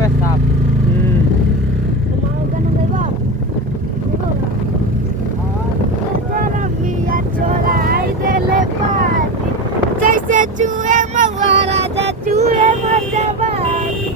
pesap. Mau ganun kayo ba? जैसे चूहे महाराजा चूहे मजबानी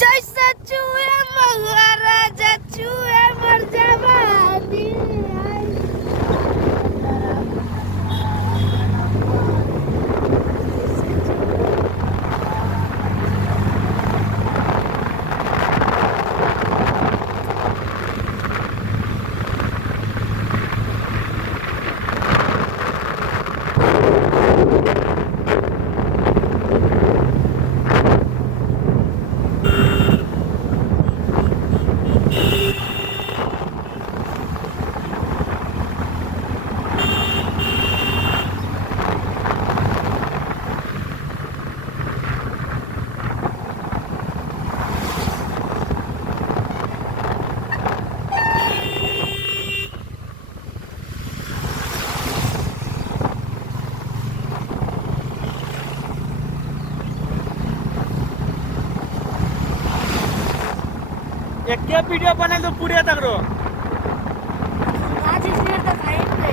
जैसे चूहे महाराजा चूहे मजबानी एक के वीडियो बने तो पूरे तक रो आज इसलिए तो खाएंगे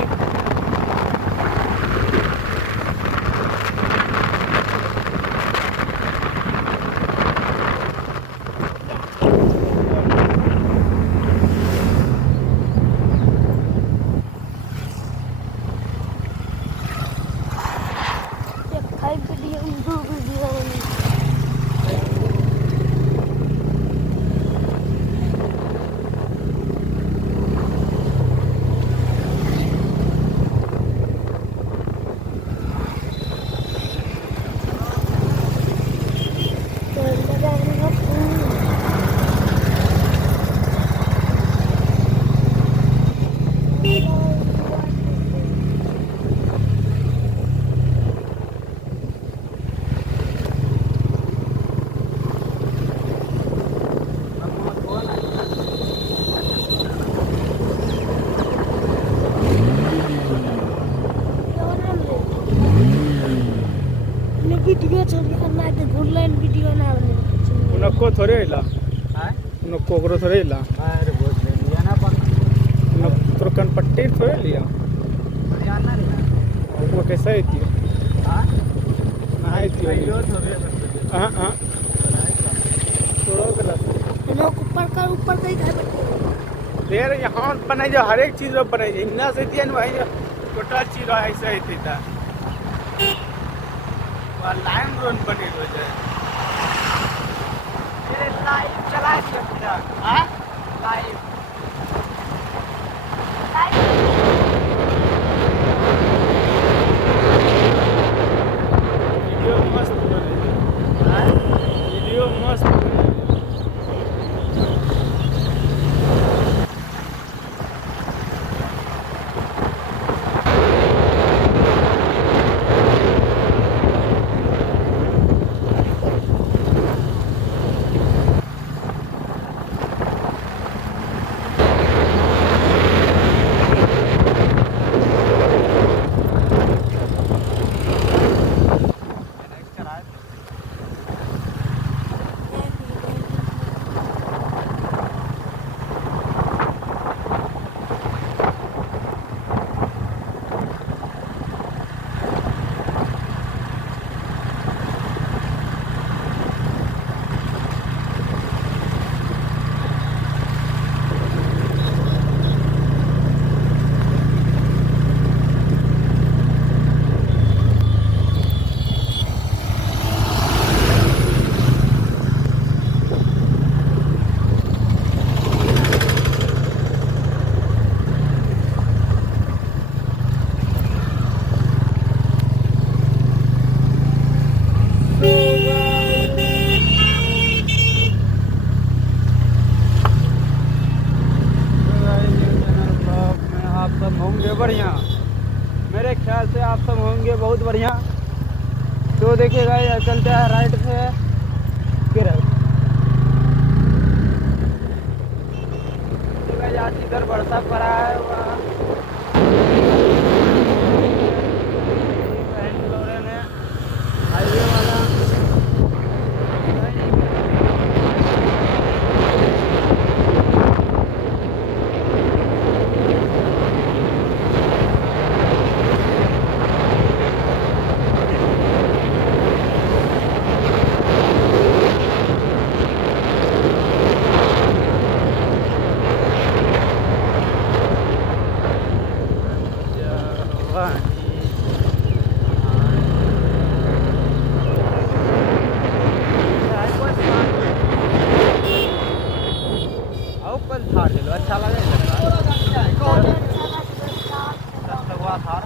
खाई वीडियो दो वीडियो वीडियो छोड़ी करना है ऑनलाइन वीडियो ना बने उनको थोड़े हिला उनको कोकरो थोड़े हिला अरे बहुत लिया ना पर तो कनपट्टी थोड़े लिया हरियाणा नहीं वो कैसा है थी हां नहीं थी वीडियो थोड़े हां हां थोड़ा गलत लोग ऊपर का ही खाए बैठे यार यहाँ बनाई जो हर एक चीज बनाई इन्ना से थी भाई टोटल चीज ऐसा ही थी था लाइन रोड बने हो जाए ये लाइव चला सकता हां लाइव वीडियो मस्त बने हां वीडियो मस्त बने बहुत बढ़िया। तो देखिएगा ये चलते हैं राइट से फिर आज इधर बरसात पड़ा है वहाँ हाईवे वाला अच्छा लगे थार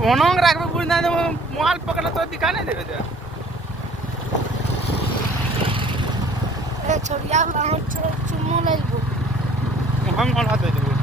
होनोंग राखबे बुझना दे मोबाइल पकड़ तो दिखा नहीं देबे दे ए छोड़िया हम चुम्मो ले लेबो हम हाथ दे देबो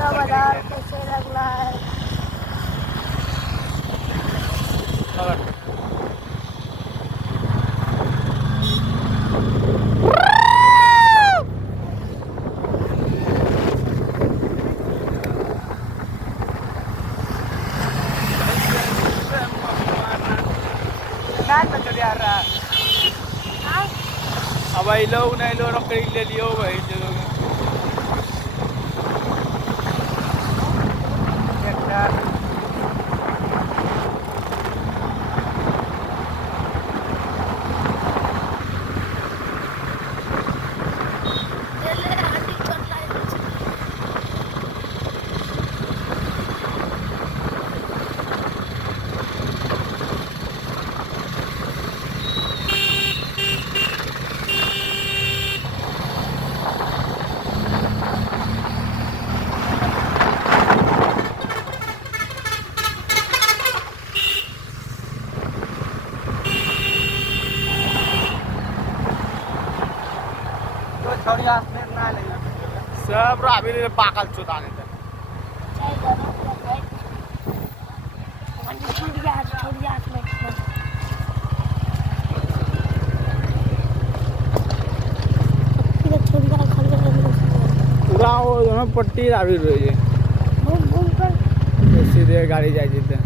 बाजार कैसे लग रहा है अब आई लो नहीं लो नौकरी ले लियो भाई जगह सब अभी पाकल चुताने पूरा वो दोनों पट्टी आवी रही है सीधे गाड़ी जाए जीते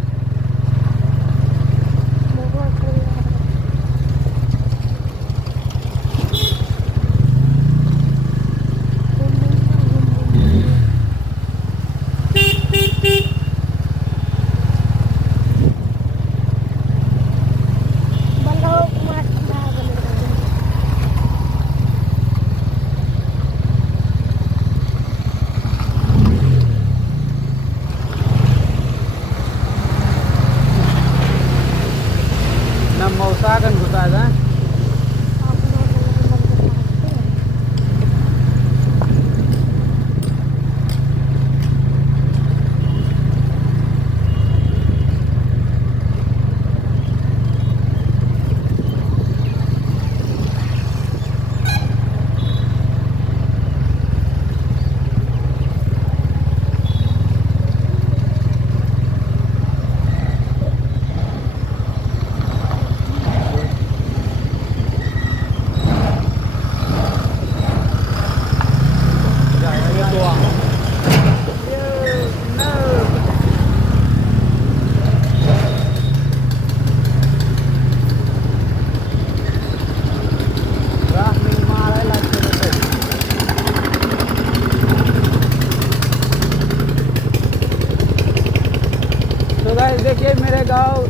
देखिए मेरे गांव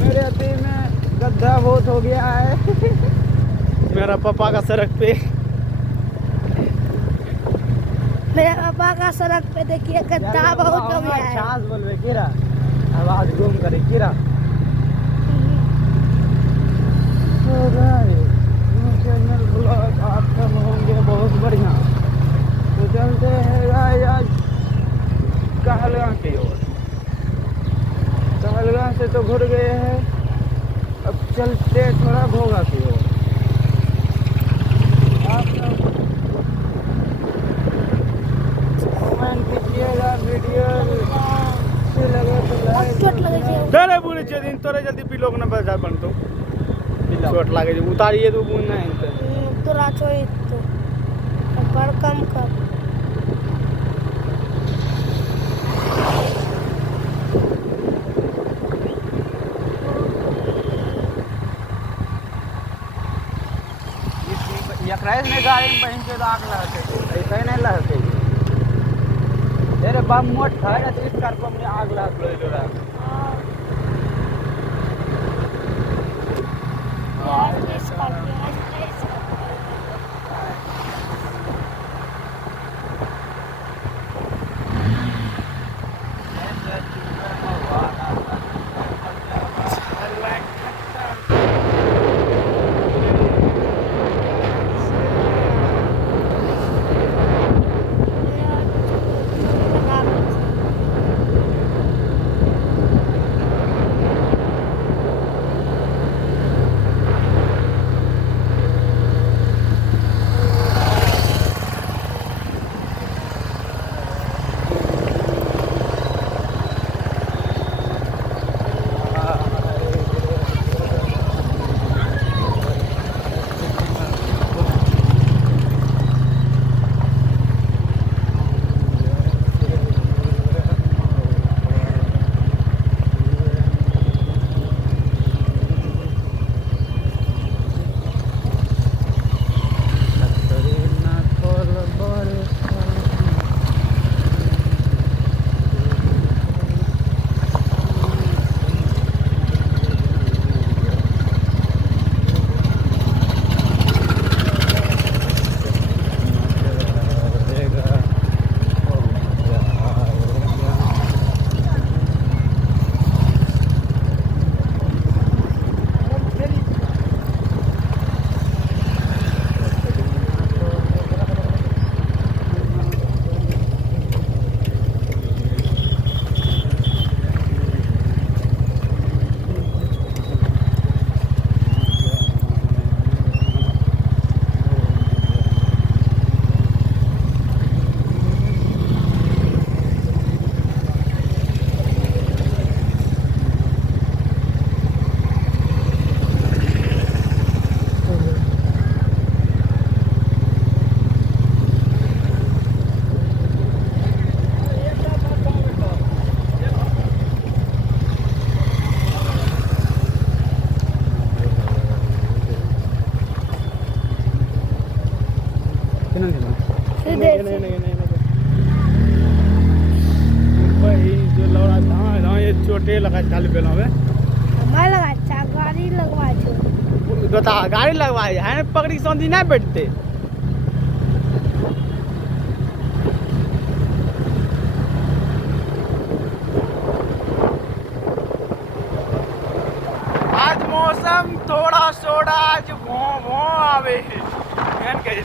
मेरे अति में गड्ढा बहुत हो गया है। मेरा पापा का सड़क पे मेरे पापा का सड़क पे देखिए गड्ढा बहुत हो गया है। छाछ बोलबे कीरा आवाज गुम करे कीरा। तो गाइस चैनल ब्लॉग आप सब होंगे बहुत बढ़िया। तो चलते हैं गाइस आज कहलगांव की ओर। कहलगांव से तो घुर गए हैं, अब चलते थोड़ा घोगा की ओर। आप सब कमेंट कीजिएगा, वीडियो अच्छे लगे तो लाइक। चोट लगे छै डरे बुरे छे दिन तोरे जल्दी पिलोग न बजा बनतो चोट लागे जे उतारिए दू बुन नहीं तोरा छोई तो पर कम कर। यकराइस ने गाड़ी में बहन के आग लगते ऐसा ही नहीं लगते। अरे बम मोट था ना इस कार पर मुझे आग लग गई रहा। चोटे लगा चालू पेलो में मैं लगा अच्छा गाड़ी लगवा छो बता गाड़ी लगवाई है ना पकड़ी सौंधी नहीं बैठते। आज मौसम थोड़ा सोड़ा आज भो आवे केहन कहे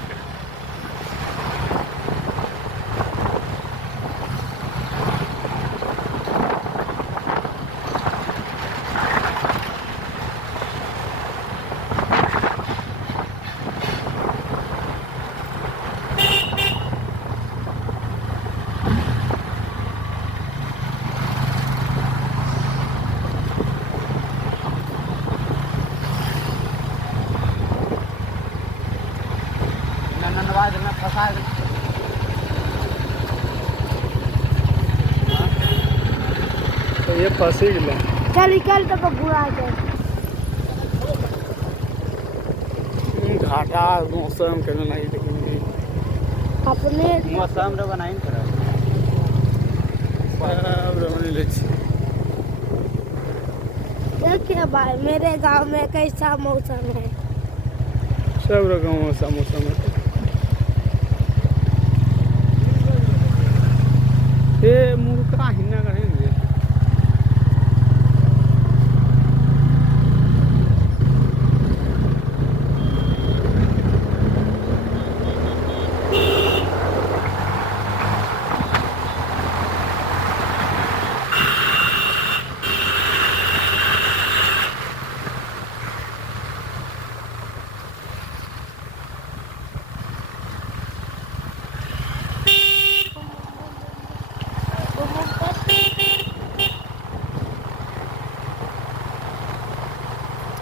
ननवाज में फंसा तो ये फंसी गए चल निकल तो बुरा जाए घाटा मौसम के नहीं लेकिन अपने मौसम रे बनाई कर सब रमणी ले छी देखिए भाई मेरे गांव में कैसा मौसम है। सब रकम मौसम है। ये मुर्गा हिन्ना करेंगे।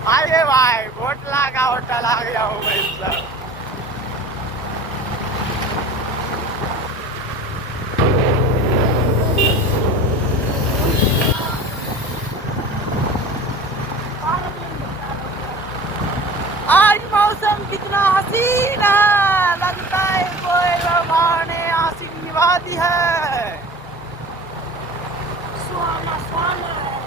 अरे भाई होटला का होटल आ गया हूँ भाई साहब। आज मौसम कितना हसीन है, लगता है कोई भगवान ने आशिक निभा दी है। सुहाना सुहाना है।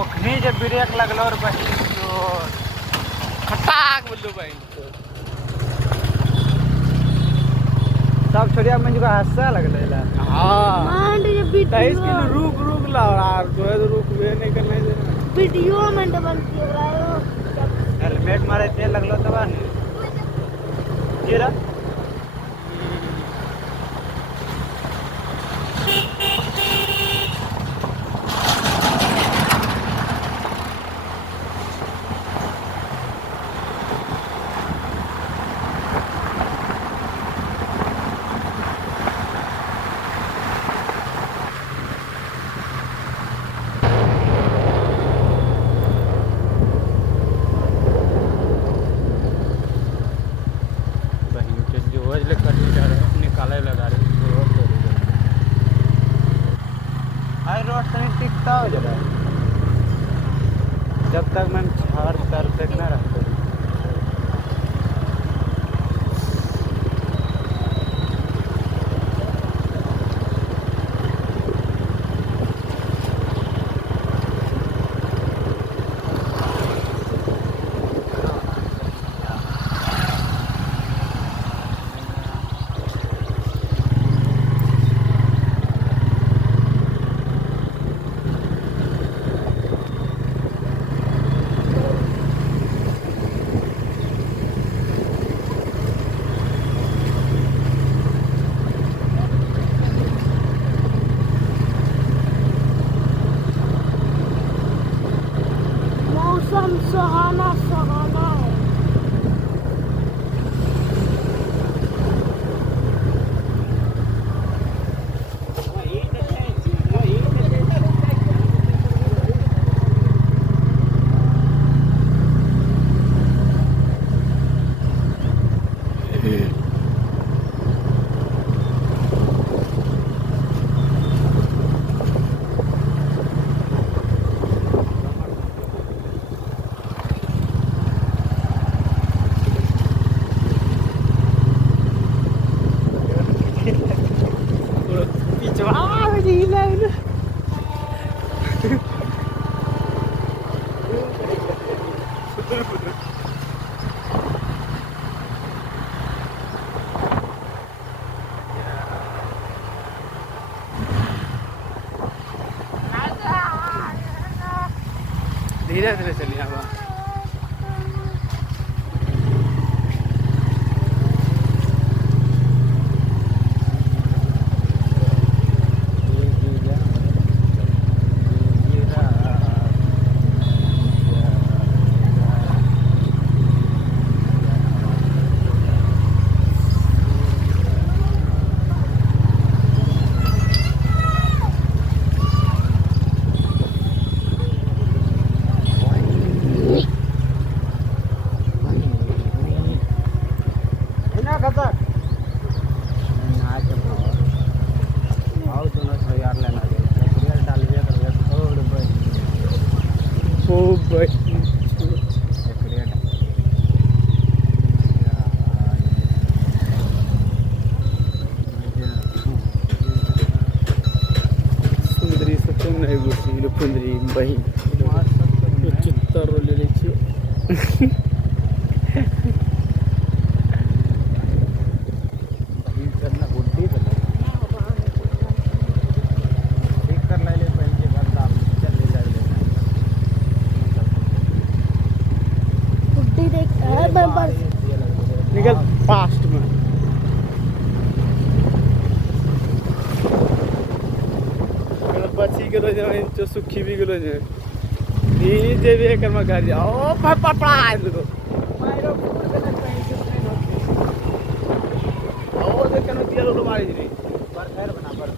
ओखनी जब ब्रेक लगलो और बस तो खटाक बोलो भाई। सब छोड़िया में जो हंसा लगले ला। हाँ मांड ये 23 वीडियो किलो रुक ला यार, जो है तो रुक वे नहीं करना है। वीडियो में बनती है भाई। हेलमेट मारे तेल लगलो तब नहीं जीरा निकाले लगा रहे रोड से टिकता हो जरा जब तक मैं छाड़ कर तक ना रहता। मौसम सुहाना सुहाना है। धीरे धीरे चलिए अब। कुंदरी बही चित्तर ले छी बुड्ढी देख निकल फास्ट में बची गेलो जो सुखी भी गेलो जे ई जे भी एकर में घर जाओ पपड़ा दो मारो फुट के कहीं से नहीं होती ओ देख के दिया लो मारी जी पर घर बना पर